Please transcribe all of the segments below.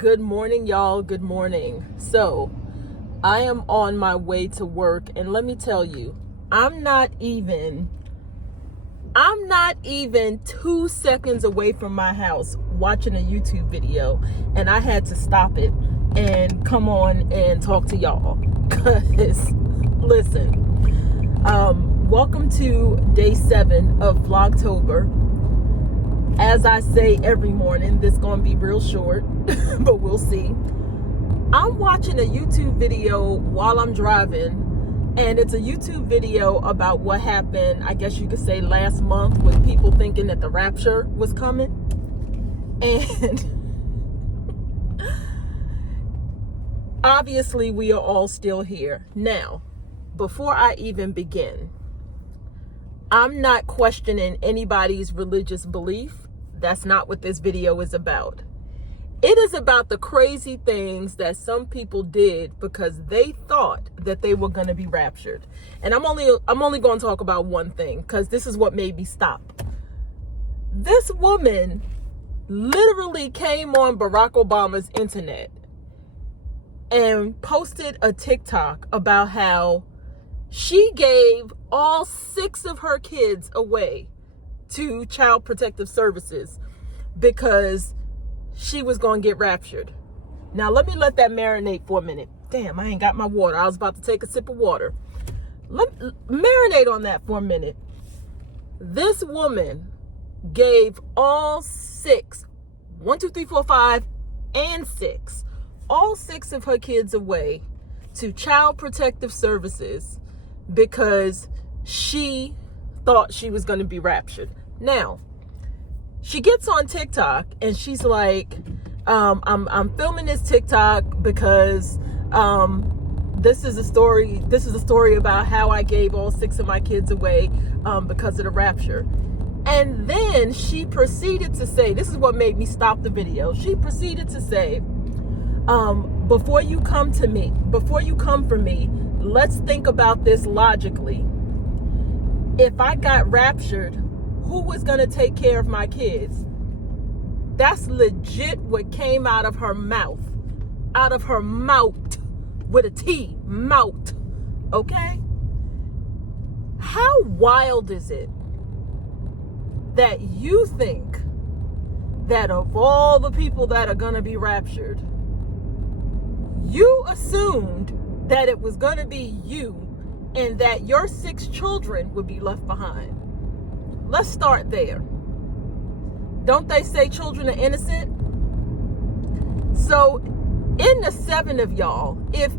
Good morning, y'all. Good morning. So I am on my way to work, and let me tell you, I'm not even 2 seconds away from my house watching a YouTube video, and I had to stop it and come on and talk to y'all. Cause listen, welcome to day 7 of VLOGTOBER. As I say every morning, this gonna be real short, but we'll see. I'm watching a YouTube video while I'm driving, and it's a YouTube video about what happened, I guess you could say last month, with people thinking that the rapture was coming. And obviously we are all still here. Now, before I even begin, I'm not questioning anybody's religious belief. That's not what this video is about. It is about the crazy things that some people did because they thought that they were going to be raptured. And I'm only going to talk about one thing because this is what made me stop. This woman literally came on Barack Obama's internet and posted a TikTok about how she gave all 6 of her kids away to Child Protective Services because she was going to get raptured. Now, let me let that marinate for a minute. Damn, I ain't got my water. I was about to take a sip of water. Marinate on that for a minute. This woman gave all 6, 1, 2, 3, 4, 5, and 6, all 6 of her kids away to Child Protective Services because she thought she was going to be raptured. Now, she gets on TikTok and she's like, I'm filming this TikTok because this is a story about how I gave all 6 of my kids away because of the rapture. And then she proceeded to say, this is what made me stop the video. She proceeded to say, before you come for me, let's think about this logically. If I got raptured, who was going to take care of my kids? That's legit what came out of her mouth. Out of her mouth with a T, mouth. Okay? How wild is it that you think that of all the people that are going to be raptured, you assumed that it was going to be you and that your 6 children would be left behind? Let's start there. Don't they say children are innocent? So in the 7 of y'all, if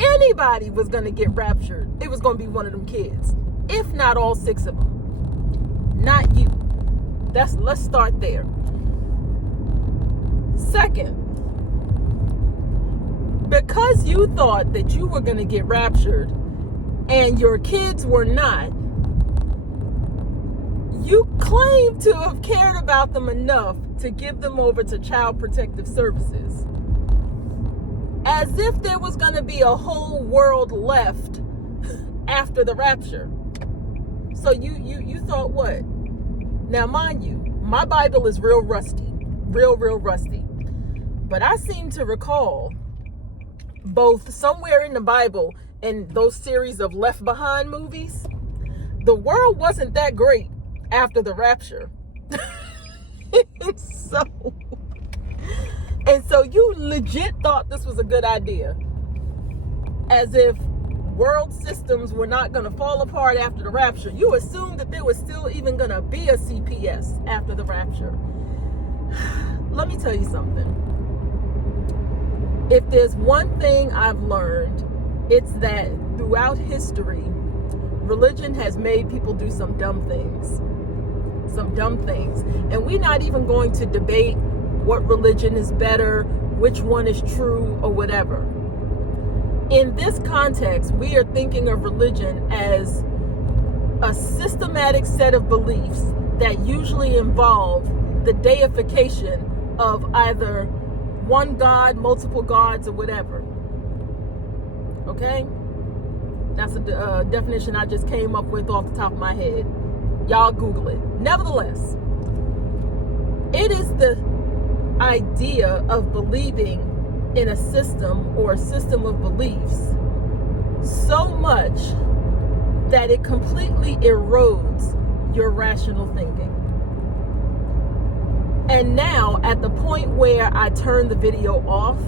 anybody was going to get raptured, it was going to be one of them kids, if not all 6 of them. Not you. Let's start there. Second, because you thought that you were going to get raptured and your kids were not, you claim to have cared about them enough to give them over to Child Protective Services, as if there was going to be a whole world left after the rapture. So you thought what? Now, mind you, my Bible is real rusty, real rusty. But I seem to recall both somewhere in the Bible and those series of Left Behind movies, the world wasn't that great after the rapture. and so you legit thought this was a good idea, as if world systems were not going to fall apart after the rapture. You assumed that there was still even going to be a CPS after the rapture. Let me tell you something. If there's one thing I've learned, it's that throughout history, religion has made people do some dumb things. And we're not even going to debate what religion is better, which one is true, or whatever. In this context, we are thinking of religion as a systematic set of beliefs that usually involve the deification of either one God, multiple gods, or whatever. Okay? That's a definition I just came up with off the top of my head. Y'all Google it. Nevertheless, it is the idea of believing in a system or a system of beliefs so much that it completely erodes your rational thinking. And now, at the point where I turn the video off,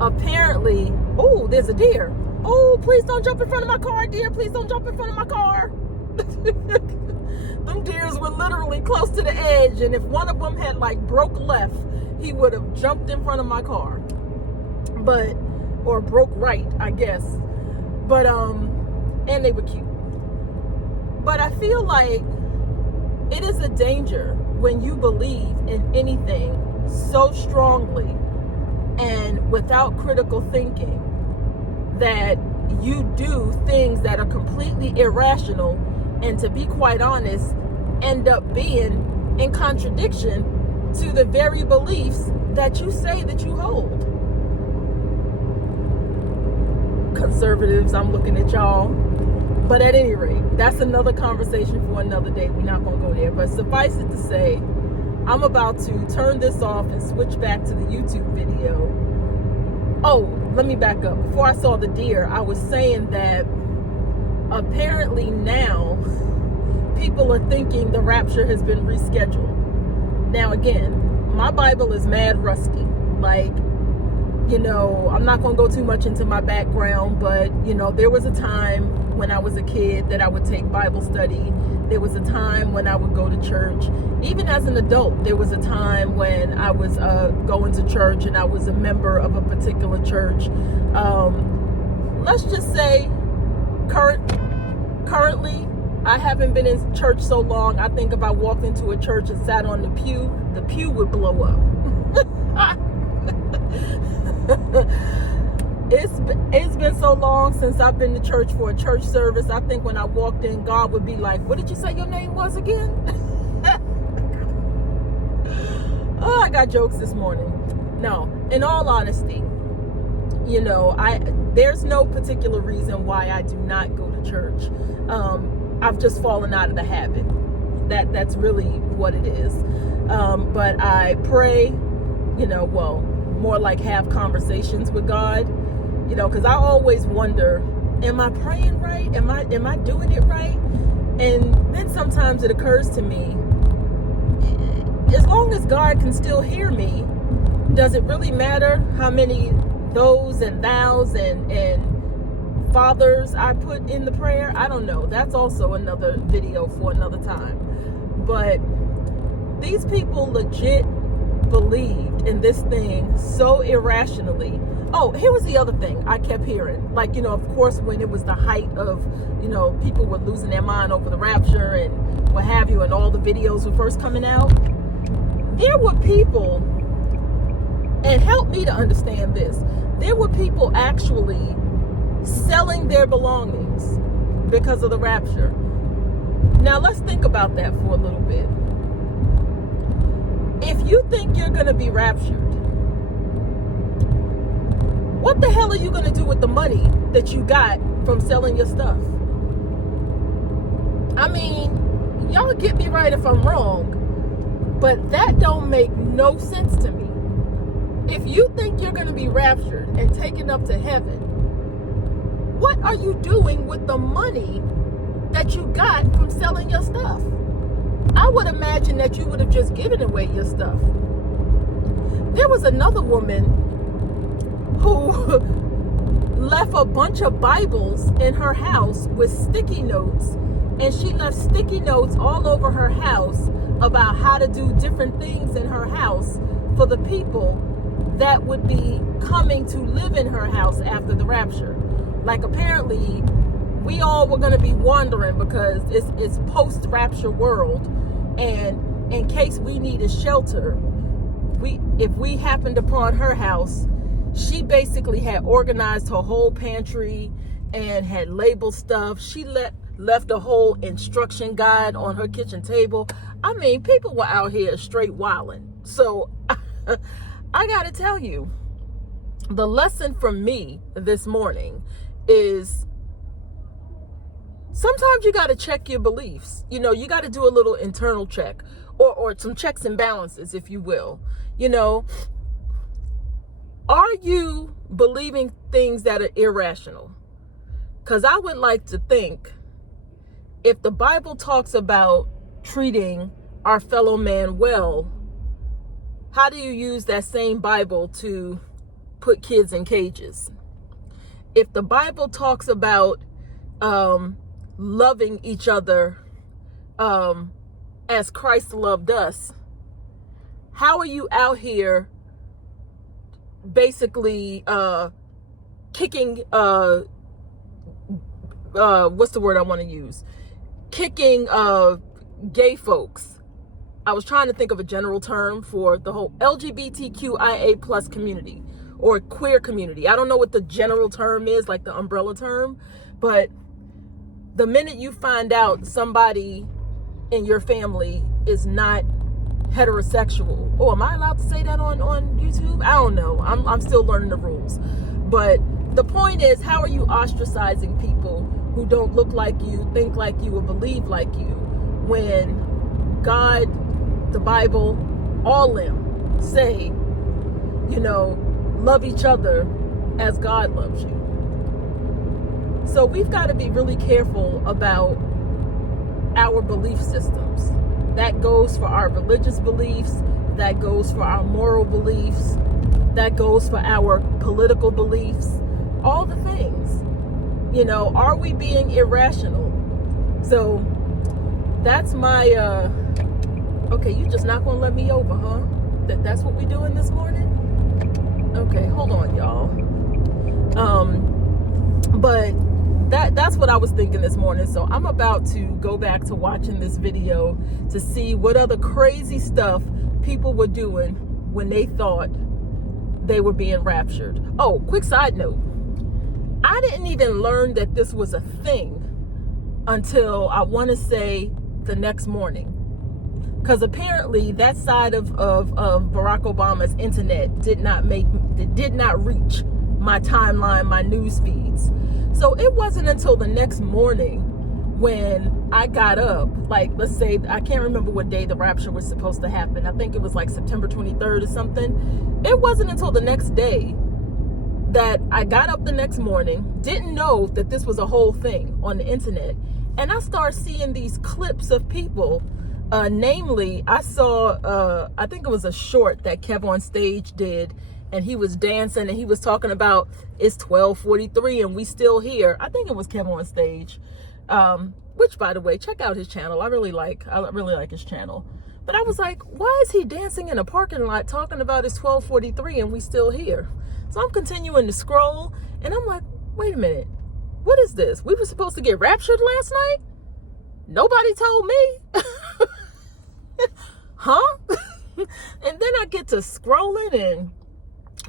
apparently, oh, there's a deer. Oh, please don't jump in front of my car, deer. Please don't jump in front of my car. Them deers were literally close to the edge, and if one of them had like broke left, he would have jumped in front of my car. Or broke right, I guess. But and they were cute. But I feel like it is a danger when you believe in anything so strongly and without critical thinking that you do things that are completely irrational and, to be quite honest, end up being in contradiction to the very beliefs that you say that you hold. Conservatives, I'm looking at y'all. But at any rate, that's another conversation for another day. We're not going to go there. But suffice it to say, I'm about to turn this off and switch back to the YouTube video. Oh, let me back up. Before I saw the deer, I was saying that apparently now people are thinking the rapture has been rescheduled. Now, again, my Bible is mad rusty. Like, you know, I'm not going to go too much into my background, but, you know, there was a time when I was a kid that I would take Bible study. There was a time when I would go to church. Even as an adult, there was a time when I was going to church and I was a member of a particular church. Let's just say currently, I haven't been in church so long. I think if I walked into a church and sat on the pew would blow up. It's been so long since I've been to church for a church service. I think when I walked in, God would be like, what did you say your name was again? Oh, I got jokes this morning. No, in all honesty, you know, there's no particular reason why I do not go to church. I've just fallen out of the habit. That's really what it is. But I pray, you know, well, more like have conversations with God, you know, because I always wonder, am I praying right? Am I doing it right? And then sometimes it occurs to me, as long as God can still hear me, does it really matter how many those and thous and fathers I put in the prayer? I don't know. That's also another video for another time. But these people legit believed in this thing so irrationally. Oh, here was the other thing I kept hearing. Like, you know, of course, when it was the height of, you know, people were losing their mind over the rapture and what have you, and all the videos were first coming out, there were people, and help me to understand this, there were people actually selling their belongings because of the rapture. Now, let's think about that for a little bit. If you think you're going to be raptured, what the hell are you going to do with the money that you got from selling your stuff? I mean, y'all get me right if I'm wrong, but that don't make no sense to me. If you think you're going to be raptured and taken up to heaven, what are you doing with the money that you got from selling your stuff? I would imagine that you would have just given away your stuff. There was another woman who left a bunch of Bibles in her house with sticky notes, and she left sticky notes all over her house about how to do different things in her house for the people that would be coming to live in her house after the rapture. Like, apparently we all were going to be wandering because it's post-rapture world, and in case we needed shelter, if we happened upon her house, she basically had organized her whole pantry and had labeled stuff. She left a whole instruction guide on her kitchen table. I mean, people were out here straight wilding. So I gotta tell you, the lesson from me this morning is sometimes you got to check your beliefs. You know, you got to do a little internal check. or some checks and balances, if you will. You know, are you believing things that are irrational? Because I would like to think, if the Bible talks about treating our fellow man well, how do you use that same Bible to put kids in cages? If the Bible talks about loving each other as Christ loved us, how are you out here basically kicking, what's the word I want to use? Kicking gay folks. I was trying to think of a general term for the whole LGBTQIA plus community or queer community. I don't know what the general term is, like the umbrella term, but the minute you find out somebody in your family is not heterosexual, oh, am I allowed to say that on YouTube? I don't know. I'm still learning the rules. But the point is, how are you ostracizing people who don't look like you, think like you, or believe like you, when God, the Bible, all them say, you know, love each other as God loves you? So we've got to be really careful about our belief systems. That goes for our religious beliefs, that goes for our moral beliefs, that goes for our political beliefs, all the things. You know, are we being irrational? So that's my, okay, you just not gonna let me over, huh? That's what we doing this morning? Okay, hold on, y'all. But that's what I was thinking this morning. So I'm about to go back to watching this video to see what other crazy stuff people were doing when they thought they were being raptured. Oh, quick side note. I didn't even learn that this was a thing until, I want to say, the next morning. Because apparently that side of Barack Obama's internet did not reach my timeline, my news feeds. So it wasn't until the next morning when I got up, like, let's say, I can't remember what day the rapture was supposed to happen. I think it was like September 23rd or something. It wasn't until the next day that I got up the next morning, didn't know that this was a whole thing on the internet. And I started seeing these clips of people. Namely, I saw, I think it was a short that Kev on Stage did, and he was dancing and he was talking about it's 12:43 and we still here. I think it was Kev on Stage, which, by the way, check out his channel. I really like his channel. But I was like, why is he dancing in a parking lot talking about it's 12:43 and we still here? So I'm continuing to scroll and I'm like, wait a minute, what is this? We were supposed to get raptured last night? Nobody told me. Huh? And then I get to scrolling and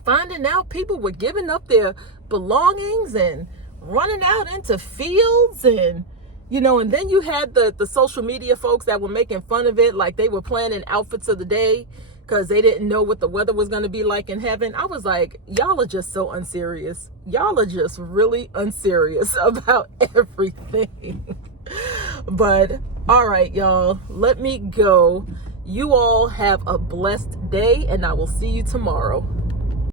finding out people were giving up their belongings and running out into fields, and you know, and then you had the social media folks that were making fun of it, like they were planning outfits of the day because they didn't know what the weather was going to be like in heaven. I was like, y'all are just so unserious. Y'all are just really unserious about everything. But all right, y'all, let me go. You all have a blessed day, and I will see you tomorrow.